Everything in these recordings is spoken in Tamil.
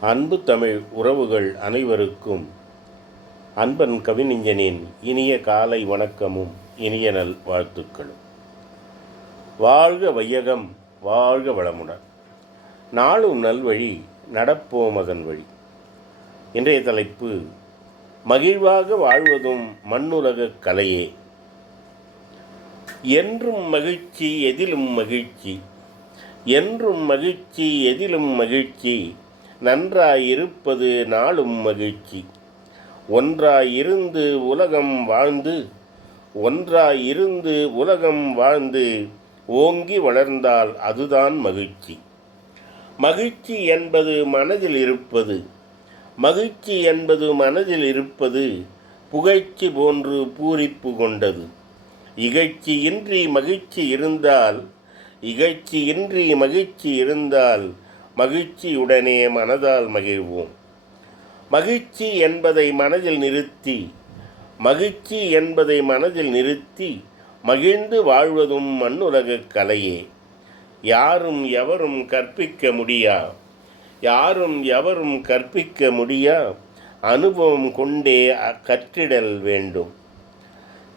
அன்பு தமிழ் உறவுகள் அனைவருக்கும் அன்பன் கவிஞனின் இனிய காலை வணக்கமும் இனிய நல் வாழ்த்துக்களும். வாழ்க வையகம் வாழ்க வளமுடன். நாளும் நல்வழி நடப்போம் அதன் வழி. இன்றைய தலைப்பு மகிழ்வாக வாழ்வதும் மண்ணுலக கலையே. என்றும் மகிழ்ச்சி எதிலும் மகிழ்ச்சி. என்றும் மகிழ்ச்சி எதிலும் மகிழ்ச்சி. நன்றாயிருப்பது நாளும் மகிழ்ச்சி. ஒன்றாயிருந்து உலகம் வாழ்ந்து ஒன்றாயிருந்து உலகம் வாழ்ந்து ஓங்கி வளர்ந்தால் அதுதான் மகிழ்ச்சி. மகிழ்ச்சி என்பது மனதில் இருப்பது. மகிழ்ச்சி என்பது மனதில் இருப்பது புகழ்ச்சி போன்று பூரிப்பு கொண்டது. இகழ்ச்சியின்றி மகிழ்ச்சி இருந்தால் இகழ்ச்சியின்றி மகிழ்ச்சி இருந்தால் மகிழ்ச்சியுடனே மனதால் மகிழ்வோம். மகிழ்ச்சி என்பதை மனதில் நிறுத்தி மகிழ்ச்சி என்பதை மனதில் நிறுத்தி மகிழ்ந்து வாழ்வதும் மண்ணுலகக் கலையே. யாரும் எவரும் கற்பிக்க முடியா? யாரும் எவரும் கற்பிக்க முடியா? அனுபவம் கொண்டே கற்றிடல் வேண்டும்.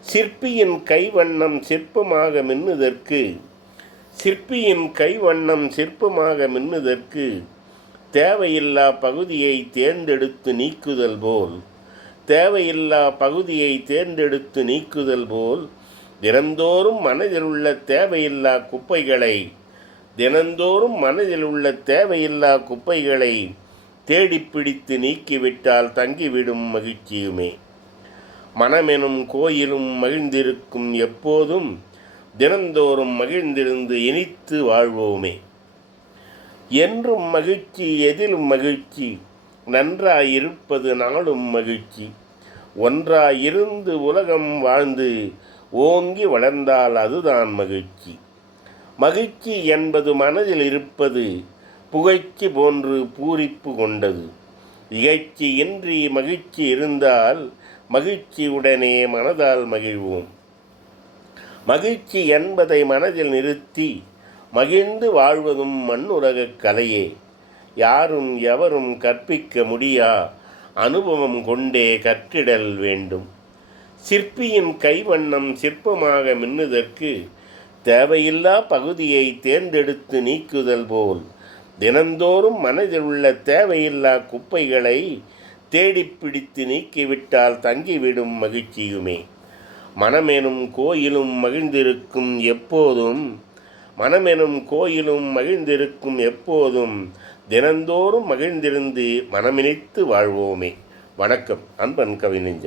சிற்பியின் கைவண்ணம் சிற்பமாக மின்னுதற்கு சிற்பியின் கைவண்ணம் சிற்பமாக மின்னுதற்கு தேவையில்லா பகுதியை தேர்ந்தெடுத்து நீக்குதல் போல். தேவையில்லா பகுதியை தேர்ந்தெடுத்து நீக்குதல் போல். தினந்தோறும் மனதில் உள்ள தேவையில்லா குப்பைகளை தினந்தோறும் மனதில் உள்ள தேவையில்லா குப்பைகளை தேடிப் பிடித்து நீக்கிவிட்டால் தங்கிவிடும் மகிழ்ச்சியுமே. மனமெனும் கோயிலும் மகிழ்ந்திருக்கும் எப்போதும் தினந்தோறும் மகிழ்ந்திருந்து இனித்து வாழ்வோமே. என்றும் மகிழ்ச்சி எதிலும் மகிழ்ச்சி? நன்றாயிருப்பது நாளும் மகிழ்ச்சி. ஒன்றாயிருந்து உலகம் வாழ்ந்து ஓங்கி வளர்ந்தால் அதுதான் மகிழ்ச்சி. மகிழ்ச்சி என்பது மனதில் இருப்பது புகழ்ச்சி போன்று பூரிப்பு கொண்டது. இகழ்ச்சியின்றி மகிழ்ச்சி இருந்தால் மகிழ்ச்சியுடனே மனதால் மகிழ்வோம். மகிழ்ச்சி என்பதை மனதில் நிறுத்தி மகிழ்ந்து வாழ்வதும் மண்ணுலகக் கலையே. யாரும் எவரும் கற்பிக்க முடியா? அனுபவம் கொண்டே கற்றிடல் வேண்டும். சிற்பியின் கைவண்ணம் சிற்பமாக மின்னுதற்கு தேவையில்லா பகுதியை தேர்ந்தெடுத்து நீக்குதல் போல் தினந்தோறும் மனதில் உள்ள தேவையில்லா குப்பைகளை தேடிப் பிடித்து நீக்கிவிட்டால் தங்கிவிடும் மகிழ்ச்சியுமே. மனமெனும் கோயிலும் மகிழ்ந்திருக்கும் எப்போதும் மனமெனும் கோயிலும் மகிழ்ந்திருக்கும் எப்போதும் தினந்தோறும் மகிழ்ந்திருந்து மனமினைத்து வாழ்வோமே. வணக்கம் அன்பன் கவிஞன்